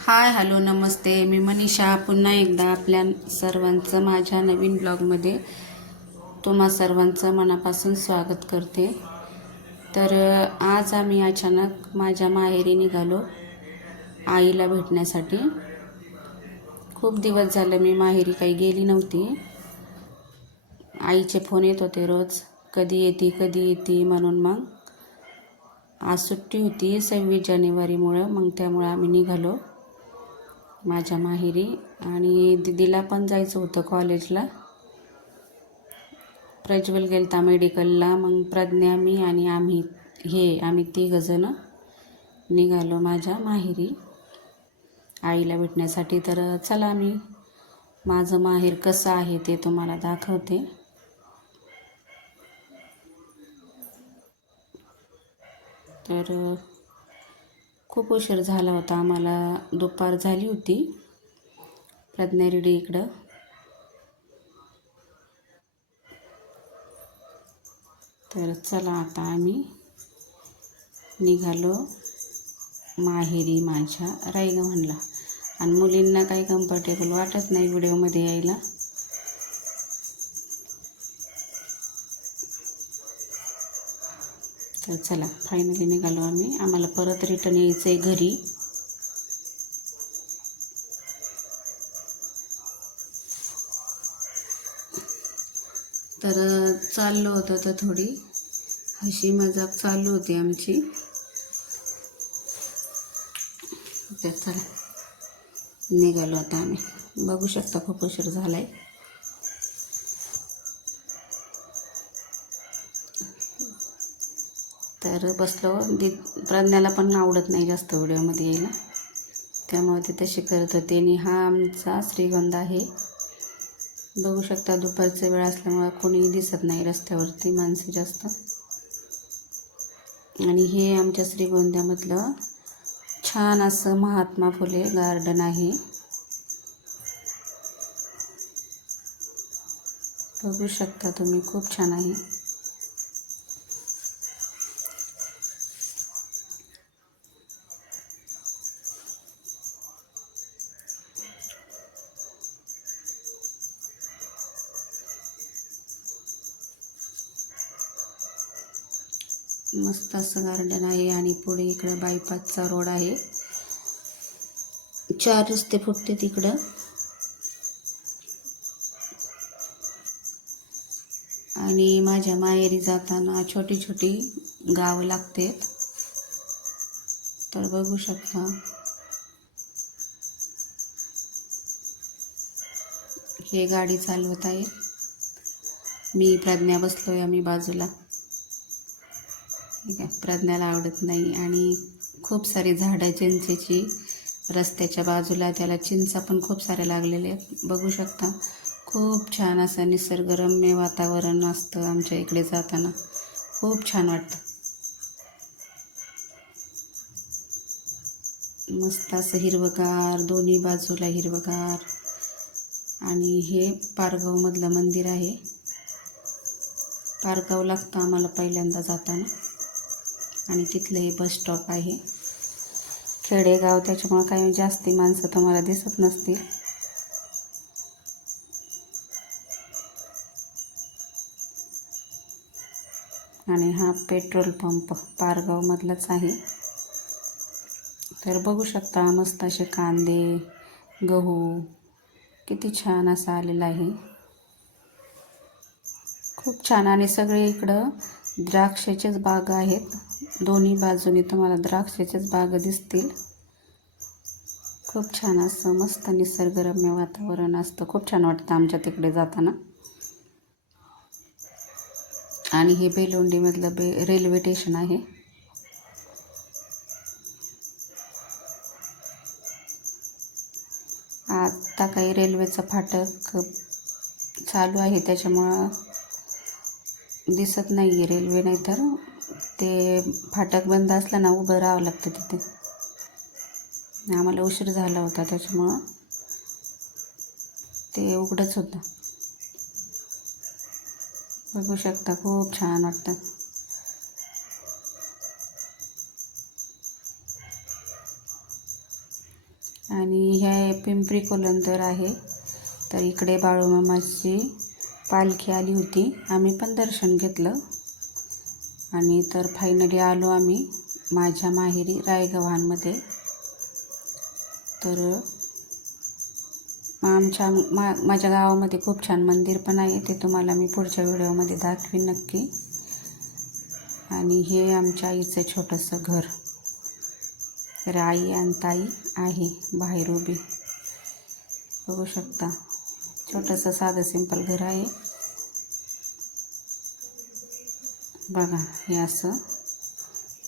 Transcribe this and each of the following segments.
Hi hello नमस्ते. मी मनीषा. पुन्हा एकदा आपल्या सर्वांचं माझ्या नवीन ब्लॉगमध्ये तुम्हा सर्वांचं मनापासून स्वागत करते. तर आज आम्ही अचानक माझ्या माहेरी निघालो आईला भेटण्यासाठी. खूप दिवस झाले मी माहेरी काही गेली नव्हती. आईचे फोन येत होते रोज कधी येते कधी येते? म्हणून मग. आज सुट्टी होती सव्वीस जानेवारीमुळं मग त्यामुळं आम्ही निघालो. माझ्या माहेरी. आणि दिदीला पण जायचं होतं कॉलेजला प्रज्वल गेलता मेडिकलला मग प्रज्ञा मी आणि आम्ही हे आम्ही तिघंजणं निघालो माझ्या माहेरी. आईला भेटण्यासाठी तर चला मी. माझं माहेर कसं आहे ते तुम्हाला दाखवते. तर खूप उशीर झाला होता. आम्हाला दुपार झाली होती. प्रज्ञारेड्डी इकडं. तर चला आता आम्ही निघालो माहेरी माझ्या रायगव्हाणला आणि मुलींना काही कम्फर्टेबल वाटत नाही व्हिडिओमध्ये यायला. तर चला फायनली निघालो आम्ही. आम्हाला परत रिटर्न यायचं आहे घरी. तर चाललो होतं तर थोडी. हशी मजाक चालू होती आमची. तर चला निघालो आता आम्ही. बघू शकता खूप उशीर झाला आहे तर बसलो. दि प्रज्ञाला पण आवडत नाही जास्त व्हिडिओमध्ये यायला. त्यामुळे ते तशी करत होते. आणि हा आमचा श्रीगंध आहे. बघू शकता दुपारचा वेळ असल्यामुळे कोणीही दिसत नाही रस्त्यावरती माणसं जास्त. आणि हे आमच्या श्रीगोंद्यामधलं छान असं महात्मा फुले गार्डन आहे. बघू शकता तुम्ही खूप छान आहे. मस्त असं गार्डन आहे आणि पुढे इकडं बायपासचा रोड आहे. चार रस्ते फुटते तिकडं. आणि माझ्या माहेरी जाताना छोटी छोटी गावं लागतात. तर बघू शकता. हे गाडी चालवत आहे. मी प्रज्ञा बसलो आहे आम्ही बाजूला. ठीक आहे प्रज्ञाला आवडत नाही आणि खूप सारी झाडं चिंचेची रस्त्याच्या बाजूला त्याला चिंचा पण खूप साऱ्या लागलेल्या आहेत. बघू शकता खूप छान असं निसर्गरम्य वातावरण असतं आमच्या इकडे जाताना. खूप छान वाटतं. मस्त असं हिरवगार दोन्ही बाजूला हिरवगार. आणि हे पारगावमधलं मंदिर आहे. पारगाव लागतं आम्हाला पहिल्यांदा जाताना. आणि तिथलं हे बस स्टॉप आहे. खेडेगाव त्याच्यामुळं काही जास्ती माणसं तुम्हाला दिसत नसतील. आणि हा पेट्रोल पंप पारगावमधलाच आहे. तर बघू शकता मस्त असे कांदे गहू किती छान असा आलेला आहे. खूप छान. आणि सगळे इकडं द्राक्षाचेच बाग आहेत. दोन्ही बाजूनी तुम्हाला द्राक्षाचेच बाग दिसतील. खूप छान असं मस्त निसर्गरम्य वातावरण असतं. खूप छान वाटतं आमच्या तिकडे जाताना. आणि हे बेलोंडीमधलं बे रेल्वे स्टेशन आहे. आता काही रेल्वेचं फाटक चालू आहे त्याच्यामुळं दिसत नाही आहे रेल्वे नाही तर ते फाटक बंद असला ना उभं राहावं लागतं तिथे. आम्हाला उशीर झाला होता त्याच्यामुळं ते उघडंच होतं. बघू शकता खूप छान वाटतं. आणि हे पिंपरी कोलंदर आहे. तर इकडे बाळूमामाची पालखी आली होती. आम्ही पण दर्शन घेतलं. आणि तर फायनली आलो आम्ही माझ्या माहेरी रायगव्हाणमध्ये. तर आमच्या मा माझ्या गावामध्ये खूप छान मंदिर पण आहे ते तुम्हाला मी पुढच्या व्हिडिओमध्ये दाखवीन नक्की. आणि हे आमच्या आईचं छोटंसं घर. तर आई आणि ताई आहे बाहेर उभी. बघू शकता. छोटंसं साधं सिंपल घर आहे. बघा हे असं.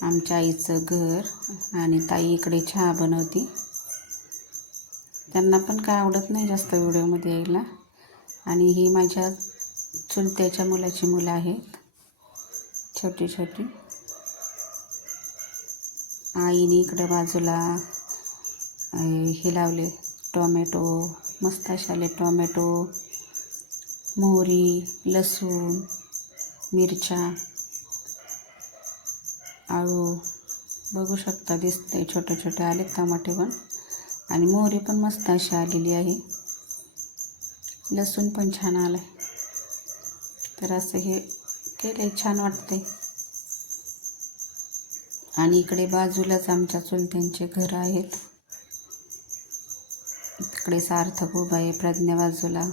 आमच्या आईचं घर आणि ताई इकडे चहा बनवती. त्यांना पण काय आवडत नाही जास्त व्हिडिओमध्ये यायला. आणि ही माझ्या चुलत्याच्या मुलाची मुलं आहेत. छोटी छोटी. आईने इकडं बाजूला हे लावले टोमॅटो मस्त अशाले आले टोमॅटो मोहरी लसूण मिरच्या. आळू बघू शकता दिसते छोटे छोटे आले टमाटे पण. आणि मोहरी पण मस्त अशी आलेली आहे. लसूण पण छान आलं आहे तर असं हे केलं छान वाटते आणि इकडे बाजूलाच आमच्या चुलत्यांचे घर आहेत. इकडे सार्थक उभा आहे प्रज्ञा बाजूला.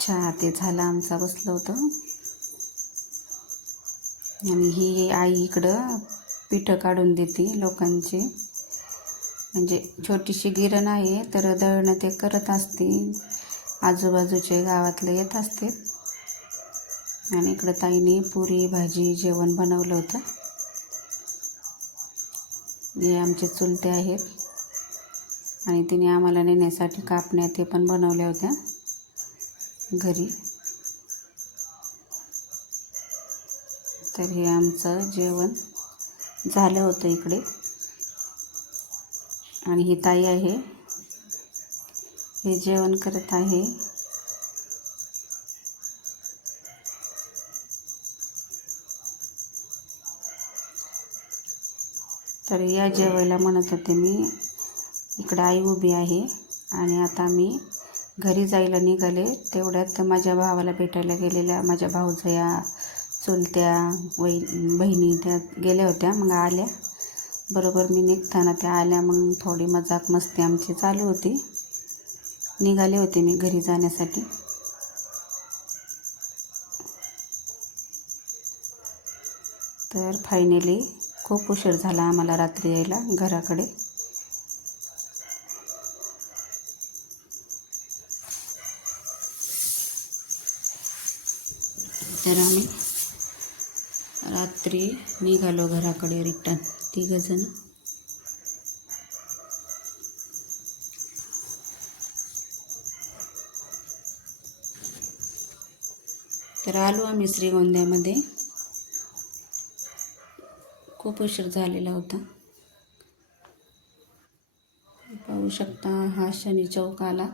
चहा ते झाला आमचा बसलं होतं. आणि ही आई इकडं पिठं काढून देते लोकांचे. म्हणजे छोटीशी गिरण आहे तर दळणं ते करत असते. आजूबाजूचे गावातले येत असते. आणि इकडं ताईने पुरी भाजी जेवण बनवलं होतं. हे आमचे चुलते आहेत. आणि तिने आम्हाला नेण्यासाठी कापण्या ते पण बनवल्या होत्या. घरी. तर हे आमचं जेवण झालं होतं इकडे. आणि ही ताई आहे. हे जेवण करत आहे. तर या जेवायला म्हणत होते मी इकडं आई उभी आहे आणि आता मी घरी जायला निघाले. तेवढ्यात माझ्या भावाला भेटायला गेलेल्या माझ्या भाऊजया चुलत्या वही बहिणी त्या गेल्या होत्या मग आल्या. बरोबर मी निघताना त्या आल्या मग थोडी मजाक मस्ती आमची चालू होती. निघाले होते मी घरी जाण्यासाठी. तर फायनली खूप उशीर झाला आम्हाला रात्री यायला घराकडे. तर आम्ही रात्री निघालो घराकडे रिटर्न. तिघंजण. तर आलो आम्ही श्रीगोंद्यामध्ये. खूप उशीर झालेला होता. पाहू शकता हा शनी चौक आला.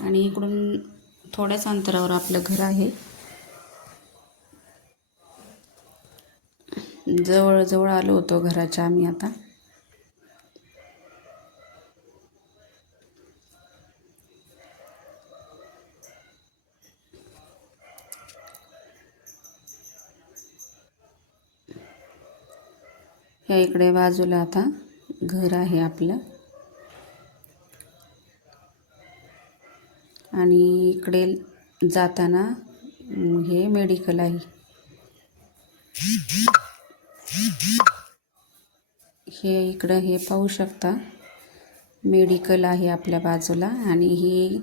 आणि इकडून थोड्याच अंतरावर आपलं घर आहे. जवळजवळ आलो होतो घराच्या आम्ही आता. ह्या इकडे बाजूला आता घर आहे आपलं. आणि इकडे जाताना हे मेडिकल आहे. हे इकडं हे पाहू शकता. मेडिकल आहे आपल्या बाजूला आणि ही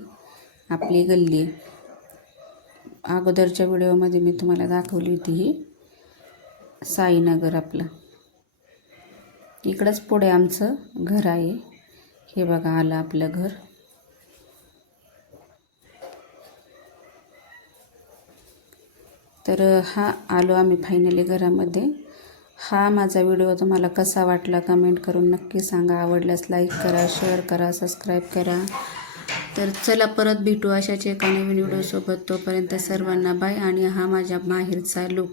आपली गल्ली. आहे अगोदरच्या व्हिडिओमध्ये मी तुम्हाला दाखवली होती ही. साईनगर आपलं. इकडंच पुढे आमचं घर आहे. हे बघा आलं आपलं घर. तर हा आलो आम्ही फायनली घरामध्ये. हा माझा व्हिडिओ तुम्हाला कसा वाटला कमेंट करून नक्की सांगा. आवडल्यास लाईक करा शेअर करा सबस्क्राईब करा. तर चला परत भेटू अशाच एका नवीन व्हिडिओसोबत. तोपर्यंत सर्वांना बाय आणि हा माझ्या माहेरचा लुक